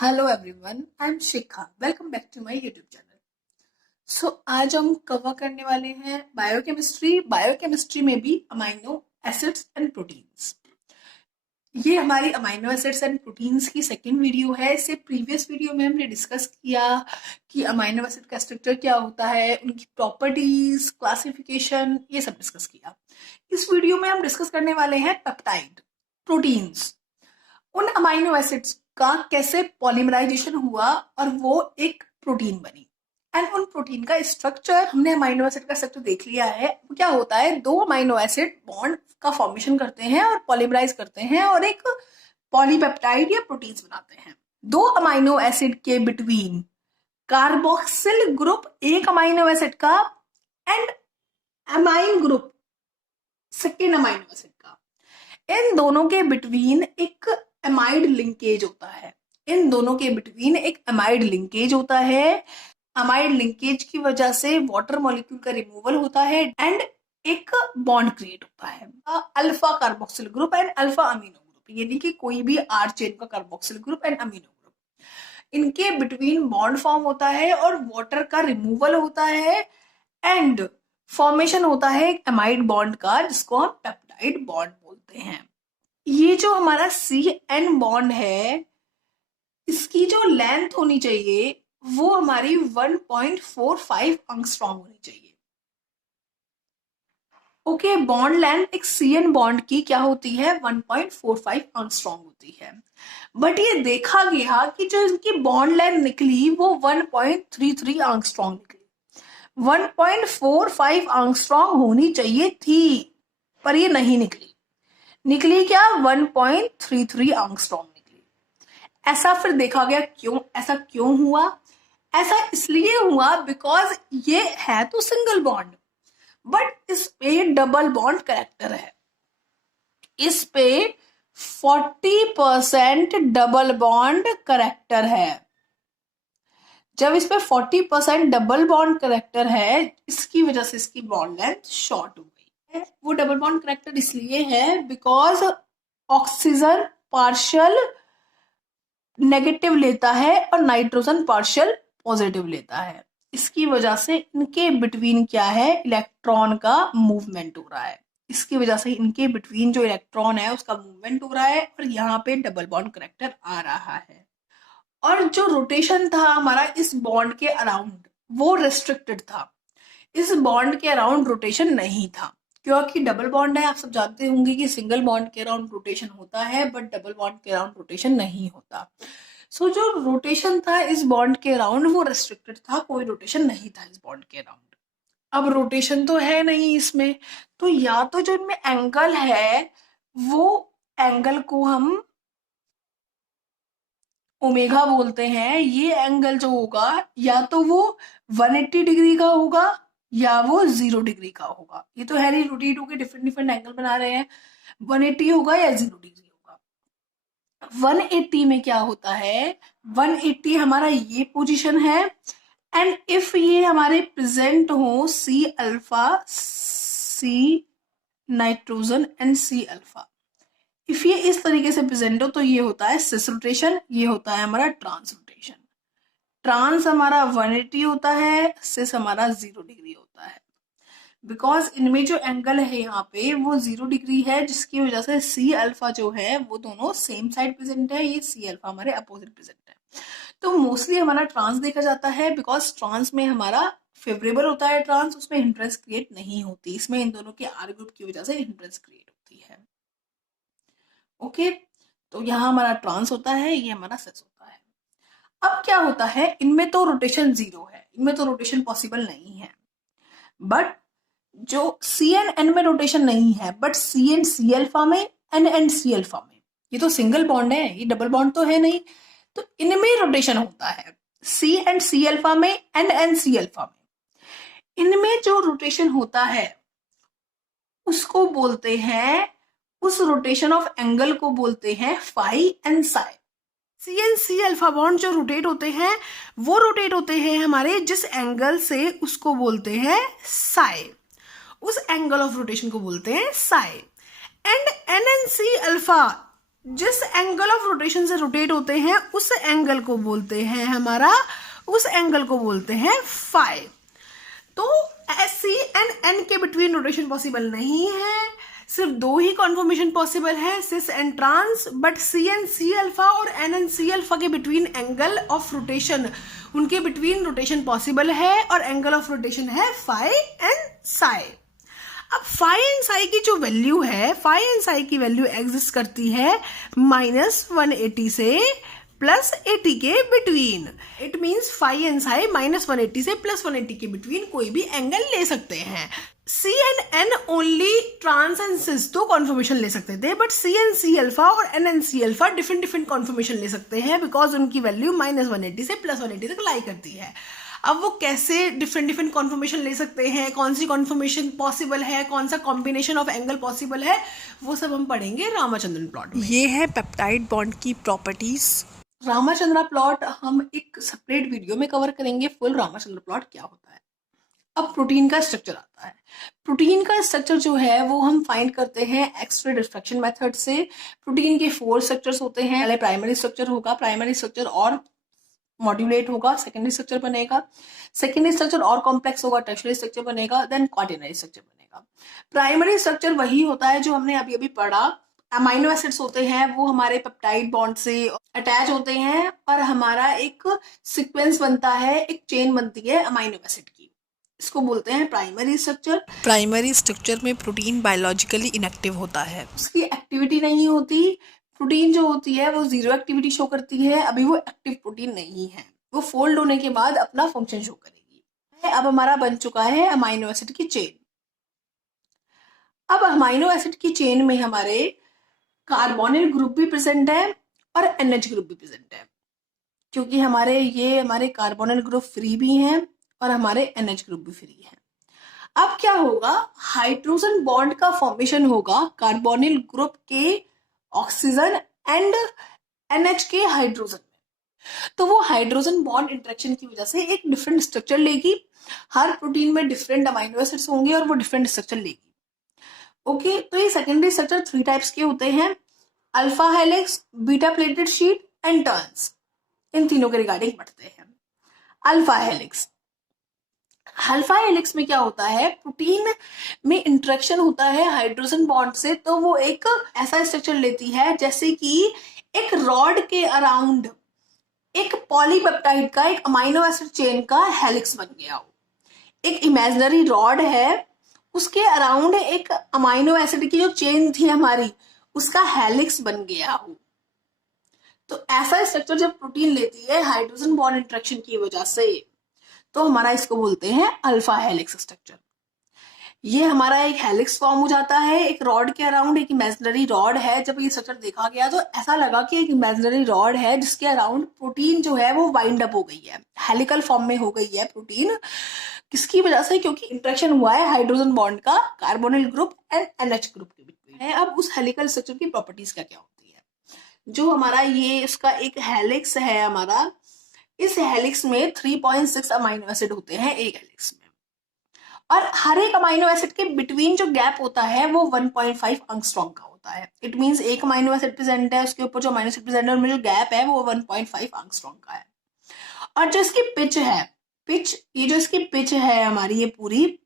Hello everyone, I am Shikha. Welcome back to my YouTube channel. आज हम cover करने वाले हैं बायोकेमिस्ट्री में भी अमाइनो एसिड्स एंड प्रोटीन्स। ये हमारी अमाइनो एसिड्स एंड प्रोटीन्स की सेकंड वीडियो है। इससे प्रीवियस वीडियो में हमने डिस्कस किया कि अमाइनो एसिड का स्ट्रक्चर क्या होता है, उनकी प्रॉपर्टीज, क्लासिफिकेशन, ये सब डिस्कस किया। इस वीडियो में हम डिस्कस करने वाले हैं पेप्टाइड, प्रोटीन्स, उन अमाइनो एसिड्स का कैसे पॉलीमराइजेशन हुआ और वो एक प्रोटीन बनी। एंड उन प्रोटीन का स्ट्रक्चर, हमने अमाइनो एसिड का स्ट्रक्चर देख लिया है। क्या होता है, दो अमाइनो एसिड बॉन्ड का फॉर्मेशन करते हैं और पॉलीमराइज करते हैं और एक पॉलीपेप्टाइड या प्रोटीन्स बनाते हैं। दो अमाइनो एसिड के बिटवीन कार्बोक्सिल ग्रुप एक अमाइनो एसिड का and amine group second amino acid का, इन दोनों के बिटवीन एक एमाइड लिंकेज होता है। अमाइड लिंकेज की वजह से वाटर मॉलिक्यूल का रिमूवल होता है एंड एक बॉन्ड क्रिएट होता है, alpha carboxyl group and alpha amino group, यानी कि कोई भी आर चेन का carboxyl group and amino group, इनके बिटवीन बॉन्ड फॉर्म होता है और वाटर का रिमूवल होता है एंड फॉर्मेशन होता है एमाइड बॉन्ड का, जिसको हम पेप्टाइड बॉन्ड बोलते हैं। ये जो हमारा सी एन बॉन्ड है, इसकी जो लेंथ होनी चाहिए वो हमारी 1.45 एंगस्ट्रॉम होनी चाहिए। ओके, बॉन्ड लेंथ एक सी एन बॉन्ड की क्या होती है, 1.45 एंगस्ट्रॉम होती है। बट ये देखा गया कि जो इनकी बॉन्ड लेंथ निकली वो 1.33 एंगस्ट्रॉम निकली। 1.45 एंगस्ट्रॉम होनी चाहिए थी, पर ये नहीं निकली क्या, 1.33 एंगस्ट्रॉम निकली। ऐसा फिर देखा गया ऐसा क्यों हुआ? ऐसा इसलिए हुआ बिकॉज ये है तो सिंगल बॉन्ड, बट इस पे डबल बॉन्ड करेक्टर है। इस पे 40% डबल बॉन्ड करेक्टर है। जब इस पे 40% डबल बॉन्ड करेक्टर है, इसकी वजह से इसकी बॉन्ड लेंथ शॉर्ट हो गई है। वो डबल बॉन्ड करेक्टर इसलिए है बिकॉज ऑक्सीजन पार्शियल नेगेटिव लेता है और नाइट्रोजन पार्शियल पॉजिटिव लेता है। इसकी वजह से इनके बिटवीन क्या है, इलेक्ट्रॉन का मूवमेंट हो रहा है। इसकी वजह से इनके बिटवीन जो इलेक्ट्रॉन है उसका मूवमेंट हो रहा है और यहाँ पे डबल बॉन्ड करेक्टर आ रहा है। और जो रोटेशन था हमारा इस बॉन्ड के अराउंड, वो रेस्ट्रिक्टेड था। इस बॉन्ड के अराउंड रोटेशन नहीं था, क्योंकि डबल बॉन्ड है। आप सब जानते होंगे कि सिंगल बॉन्ड के अराउंड रोटेशन होता है बट डबल बॉन्ड के अराउंड रोटेशन नहीं होता। जो रोटेशन था इस बॉन्ड के अराउंड वो रेस्ट्रिक्टेड था, कोई रोटेशन नहीं था इस बॉन्ड के अराउंड। अब रोटेशन तो है नहीं इसमें, तो या तो जो इनमें एंगल है वो एंगल को हम ओमेगा बोलते हैं। ये एंगल जो होगा या तो वो 180 डिग्री का होगा या वो 0 डिग्री का होगा। ये तो है नहीं, रोटेट होकर डिफरेंट डिफरेंट एंगल बना रहे हैं। 180 होगा या 0 डिग्री होगा। 180 में क्या होता है, 180 हमारा ये पोजीशन है एंड इफ ये हमारे प्रेजेंट हो C alpha, C nitrogen and C alpha, if ये इस तरीके से प्रेजेंट हो तो ये होता है सिस रोटेशन, ये होता है हमारा ट्रांस रोटेशन। ट्रांस हमारा 180 होता है, सिस हमारा 0 डिग्री होता है। बिकॉज इनमें जो एंगल है यहाँ पे वो 0 डिग्री है, जिसकी वजह से सी अल्फा जो है वो दोनों सेम साइड प्रेजेंट है, ये सी अल्फा हमारे अपोजिट प्रेजेंट है। तो मोस्टली हमारा ट्रांस देखा जाता है बिकॉज ट्रांस में हमारा फेवरेबल होता है। ट्रांस, उसमें हिंड्रेंस क्रिएट नहीं होती। इसमें इन दोनों के आर ग्रुप की वजह से हिंड्रेंस क्रिएट होती है। ओके, तो यहाँ हमारा ट्रांस होता है, ये हमारा सेस होता है। अब क्या होता है, इनमें तो रोटेशन 0 है, इनमें तो रोटेशन पॉसिबल नहीं है। बट जो सी एन एन में रोटेशन नहीं है, but C N C alpha में, एन एन सी अल्फा में, ये तो सिंगल बॉन्ड है, ये डबल बॉन्ड तो है नहीं, तो इनमें रोटेशन होता है सी एंड सी अल्फा में, एन एन सी अल्फा में। इनमें जो रोटेशन होता है उसको बोलते हैं, उस रोटेशन ऑफ एंगल को बोलते हैं phi and psi. C N C alpha bond जो रोटेट होते हैं वो रोटेट होते हैं हमारे जिस एंगल से, उसको बोलते हैं साई। उस एंगल ऑफ रोटेशन को बोलते हैं psi. And N N C alpha जिस एंगल ऑफ रोटेशन से रोटेट होते हैं उस एंगल को बोलते हैं फाई। तो सी एंड एन के बिटवीन रोटेशन पॉसिबल नहीं है, सिर्फ दो ही कॉन्फॉर्मेशन पॉसिबल है, cis and trans. But C N C alpha और एन एन सी अल्फा के बिटवीन एंगल ऑफ रोटेशन, उनके बिटवीन रोटेशन पॉसिबल है और एंगल ऑफ रोटेशन है फाई एंड साई। अब फाई एंड साई की जो वैल्यू है, फाई एंड साई की वैल्यू एग्जिस्ट करती है -180 से +80 के between. It means phi and psi -180 से +180 के बिटवीन कोई भी एंगल ले सकते हैं। C and N only trans and cis तो कॉन्फॉर्मेशन ले सकते थे, but C N C alpha और N N C alpha different conformation ले सकते हैं, बिकॉज उनकी वैल्यू -180 से +180 तक लाई करती है। अब वो कैसे डिफरेंट कॉन्फॉर्मेशन ले सकते हैं, कौन सी कॉन्फॉर्मेशन पॉसिबल है, कौन सा कॉम्बिनेशन ऑफ एंगल पॉसिबल है, वो सब हम पढ़ेंगे रामाचंद्रन प्लॉट में। ये है पेप्टाइड बॉन्ड की प्रॉपर्टीज। रामाचंद्र प्लॉट हम एक सेपरेट वीडियो में कवर करेंगे, फुल रामाचंद्र प्लॉट क्या होता है। अब प्रोटीन का स्ट्रक्चर आता है। प्रोटीन का स्ट्रक्चर जो है वो हम फाइंड करते हैं एक्स-रे डिफ्रैक्शन मेथड से। प्रोटीन के 4 स्ट्रक्चर्स होते हैं। पहले प्राइमरी स्ट्रक्चर होगा, प्राइमरी स्ट्रक्चर और मॉड्यूलेट होगा, सेकेंडरी स्ट्रक्चर बनेगा, सेकेंडरी स्ट्रक्चर और कॉम्प्लेक्स होगा, टर्शियरी स्ट्रक्चर बनेगा, देन क्वाटरनरी स्ट्रक्चर बनेगा। प्राइमरी स्ट्रक्चर वही होता है जो हमने अभी अभी पढ़ा। अमाइनो एसिड्स होते हैं, वो हमारे पेप्टाइड बॉन्ड से अटैच होते हैं और हमारा एक सीक्वेंस बनता है, एक चेन बनती है अमाइनो एसिड की। इसको बोलते हैं प्राइमरी स्ट्रक्चर। प्राइमरी स्ट्रक्चर में प्रोटीन बायोलॉजिकली इनएक्टिव होता है, उसकी एक्टिविटी नहीं होती। प्रोटीन जो होती है वो 0 एक्टिविटी शो करती है, अभी वो एक्टिव प्रोटीन नहीं है, वो फोल्ड होने के बाद अपना फंक्शन शो करेगी। अब हमारा बन चुका है अमाइनो एसिड की चेन। अब अमाइनो एसिड की चेन में हमारे कार्बोनिल ग्रुप भी प्रेजेंट है और NH ग्रुप भी प्रेजेंट है, क्योंकि हमारे कार्बोनिल ग्रुप फ्री भी हैं और हमारे NH ग्रुप भी फ्री है। अब क्या होगा, हाइड्रोजन बॉन्ड का फॉर्मेशन होगा कार्बोनिल ग्रुप के ऑक्सीजन एंड NH के हाइड्रोजन में। तो वो हाइड्रोजन बॉन्ड इंटरेक्शन की वजह से एक डिफरेंट स्ट्रक्चर लेगी। हर प्रोटीन में डिफरेंट अमाइनो एसिड्स होंगे और वो डिफरेंट स्ट्रक्चर लेगी। ओके, तो ये सेकेंडरी स्ट्रक्चर 3 टाइप्स के होते हैं, alpha helix, beta pleated sheet and turns. इन तीनों के रिगार्डिंग पढ़ते हैं। अल्फा हेलिक्स, अल्फा हेलिक्स में क्या होता है, प्रोटीन में इंटरेक्शन होता है हाइड्रोजन बॉन्ड से, तो वो एक ऐसा स्ट्रक्चर लेती है जैसे कि एक रॉड के अराउंड एक पॉलीपेप्टाइड का, एक अमाइनो एसिड चेन का हेलिक्स बन गया हो। एक इमेजिनरी रॉड है, उसके अराउंड एक अमाइनो एसिड की जो चेन थी हमारी, उसका हेलिक्स बन गया हो। तो ऐसा स्ट्रक्चर जब प्रोटीन लेती है हाइड्रोजन बॉन्ड इंटरेक्शन की वजह से, तो हमारा इसको बोलते हैं अल्फा हेलिक्स स्ट्रक्चर। ये हमारा एक हेलिक्स फॉर्म हो जाता है एक रॉड के अराउंड, एक इमेजिनरी रॉड है। जब ये स्ट्रक्चर देखा गया तो ऐसा लगा कि एक इमेजिनरी रॉड है जिसके अराउंड प्रोटीन जो है वो वाइंड अप हो गई है, हेलिकल फॉर्म में हो गई है प्रोटीन। किसकी वजह से, क्योंकि इंटरेक्शन हुआ है हाइड्रोजन बॉन्ड का carbonyl group and NH group के बीच में। अब उस हेलिकल स्ट्रक्चर की प्रॉपर्टीज क्या क्या होती है, जो हमारा ये इसका एक हेलिक्स है हमारा, इस हेलिक्स में 3.6 अमाइनो एसिड होते हैं एक हेलिक्स में, और हर एक अमाइनो एसिड के बिटवीन जो गैप होता है वो 1.5 एंगस्ट्रॉम का होता है। इट मींस एक अमाइनो एसिड प्रेजेंट है, उसके ऊपर जो अमाइनो एसिड प्रेजेंट है उनमें जो गैप है वो 1.5 एंगस्ट्रॉम का है। और जो इसकी पिच है, ये जो इसकी पिच है हमारी, ये पूरी,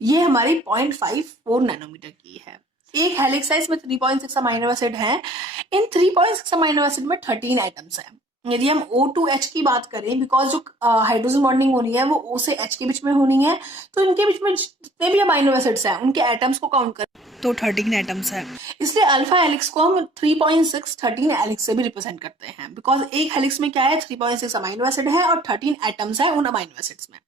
ये हमारी 0.54 नैनोमीटर की है। एक हेलिक्स है, इसमें 3.6 अमाइनो एसिड है। इन 3.6 अमाइनो एसिड में 13 एटम्स हैं। यदि हम O2H की बात करें, बिकॉज जो हाइड्रोजन बॉन्डिंग होनी है वो O से H के बीच में होनी है, तो इनके बीच में जितने भी अमाइनो एसिड्स हैं उनके एटम्स को काउंट करें तो 13 एटम्स है। इसलिए अल्फा हेलिक्स को हम 3.6 13 हेलिक्स से भी रिप्रेजेंट करते हैं, बिकॉज एक हेलिक्स में क्या है, 3.6 अमाइनो एसिड है और 13 एटम्स है उन अमाइनो एसिड्स में।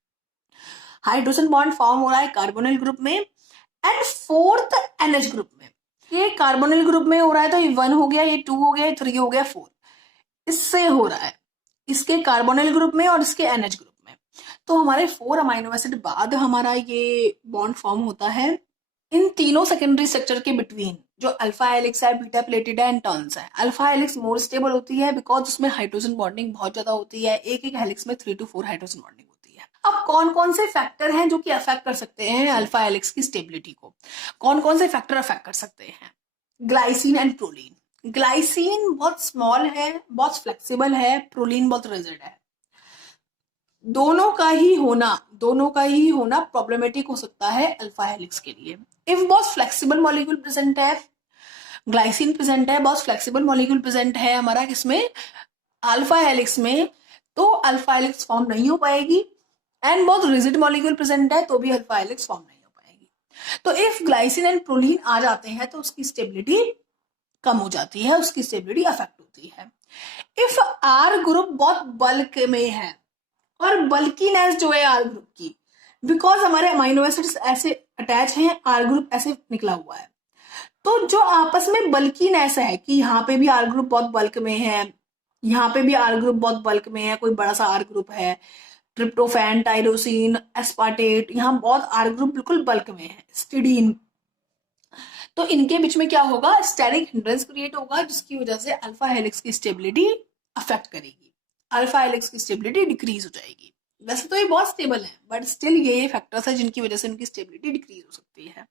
हाइड्रोजन बॉन्ड फॉर्म हो रहा है कार्बोनिल ग्रुप में एंड 4th NH ग्रुप में। ये कार्बोनिल ग्रुप में हो रहा है तो ये 1 हो गया, ये 2 हो गया, ये 3 हो गया, 4 इससे हो रहा है, इसके कार्बोनिल ग्रुप में और इसके NH ग्रुप में। तो हमारे 4 अमाइनो एसिड बाद हमारा ये बॉन्ड फॉर्म होता है। इन तीनों सेकेंडरी स्ट्रक्चर के बिटवीन जो अल्फा हेलिक्स है, बीटा प्लेटेड है एंड टर्न्स है। अल्फा हेलिक्स मोर स्टेबल होती है बिकॉज उसमें हाइड्रोजन बॉन्डिंग बहुत ज्यादा होती है, एक हेलिक्स में 3 to 4 हाइड्रोजन बॉन्डिंग होती है। अब कौन कौन से फैक्टर हैं जो कि अफेक्ट कर सकते हैं अल्फा हेलिक्स की स्टेबिलिटी को, कौन कौन से फैक्टर अफेक्ट कर सकते हैं, ग्लाइसिन एंड प्रोलीन। ग्लाइसिन बहुत स्मॉल है, बहुत फ्लेक्सिबल है, प्रोलीन बहुत रिजिड है। दोनों का ही होना प्रॉब्लमेटिक हो सकता है अल्फा हेलिक्स के लिए। इफ बहुत फ्लेक्सिबल मॉलिक्यूल प्रेजेंट है, ग्लाइसिन प्रेजेंट है, बहुत फ्लेक्सिबल मॉलिक्यूल प्रेजेंट है हमारा किसमें, अल्फा हेलिक्स में, तो अल्फा हेलिक्स फॉर्म नहीं हो पाएगी। एंड बहुत रिजिड मॉलिक्यूल प्रेजेंट है तो भी अल्फा हेलिक्स फॉर्म नहीं हो पाएगी। तो इफ ग्लाइसिन एंड प्रोलीन आ जाते हैं तो उसकी स्टेबिलिटी कम हो जाती है, उसकी स्टेबिलिटी अफेक्ट होती है। इफ आर ग्रुप बहुत बल्क में है, और बल्कीनेस जो है आर ग्रुप की, बिकॉज हमारे अमाइनो एसिड्स ऐसे अटैच हैं, आर ग्रुप ऐसे निकला हुआ है, तो जो आपस में बल्कीनेस है कि यहाँ पे भी आर ग्रुप बहुत बल्क में है, यहाँ पे भी आर ग्रुप बहुत बल्क में है, कोई बड़ा सा आर ग्रुप है, ट्रिप्टोफैन, टाइरोसिन, एस्पार्टेट, यहाँ बहुत आर ग्रुप बिल्कुल बल्क में है, स्टिडीन, तो इनके बीच में क्या होगा, स्टेरिक हिंड्रेंस क्रिएट होगा, जिसकी वजह से अल्फा हेलिक्स की स्टेबिलिटी अफेक्ट करेगी, अल्फा हेलिक्स की स्टेबिलिटी डिक्रीज हो जाएगी। वैसे तो ये बहुत स्टेबल है, बट स्टिल ये फैक्टर्स है जिनकी वजह से उनकी स्टेबिलिटी डिक्रीज हो सकती है।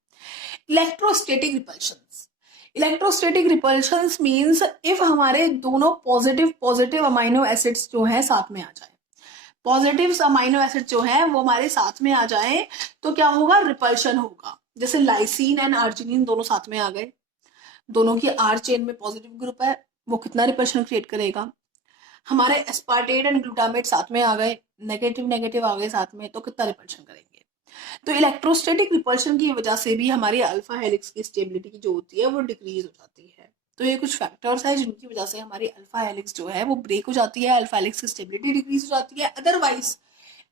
Electrostatic repulsions, electrostatic repulsions means if हमारे दोनों पॉजिटिव अमाइनो एसिड्स जो है साथ में आ जाए, पॉजिटिव अमाइनो एसिड जो है वो हमारे साथ में आ जाए, तो क्या होगा, रिपल्शन होगा। जैसे लाइसिन एंड आर्जिनिन दोनों साथ में आ गए, दोनों की आर चेन में पॉजिटिव ग्रुप है, वो कितना रिपल्शन क्रिएट करेगा। हमारे एस्पार्टेट एंड ग्लूटामेट साथ में आ गए, नेगेटिव नेगेटिव आ गए साथ में, तो कितना रिपल्शन करेंगे। तो इलेक्ट्रोस्टैटिक रिपल्शन की वजह से भी हमारी अल्फा हेलिक्स की स्टेबिलिटी की जो होती है वो डिक्रीज हो जाती है। तो ये कुछ फैक्टर्स है जिनकी वजह से हमारी अल्फा हेलिक्स जो है वो ब्रेक हो जाती है, अल्फा हेलिक्स की स्टेबिलिटी डिक्रीज हो जाती है। अदरवाइज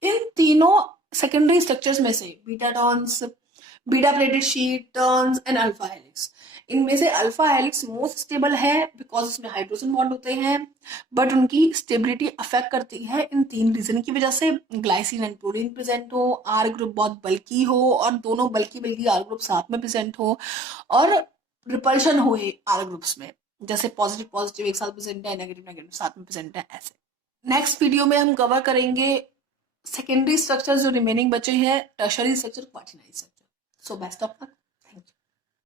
इन तीनों सेकेंडरी स्ट्रक्चर्स में से beta turns, beta pleated sheet, turns and alpha helix, इनमें से अल्फा हेलिक्स मोस्ट स्टेबल है बिकॉज उसमें हाइड्रोजन बॉन्ड होते हैं, बट उनकी स्टेबिलिटी अफेक्ट करती है इन तीन रीजन की वजह से, ग्लाइसिन एंड प्रोलीन प्रेजेंट हो, आर ग्रुप बहुत बल्की हो और दोनों बल्की आर ग्रुप साथ में प्रेजेंट हो, और रिपल्शन हो आर ग्रुप्स में, जैसे पॉजिटिव पॉजिटिव एक साथ प्रेजेंट है, नेगेटिव नेगेटिव साथ में प्रेजेंट है, ऐसे। नेक्स्ट वीडियो में हम कवर करेंगे सेकेंडरी स्ट्रक्चर जो रिमेनिंग बचे हैं, टर्शरी स्ट्रक्चर, क्वार्टिनाइज structure. So best of luck.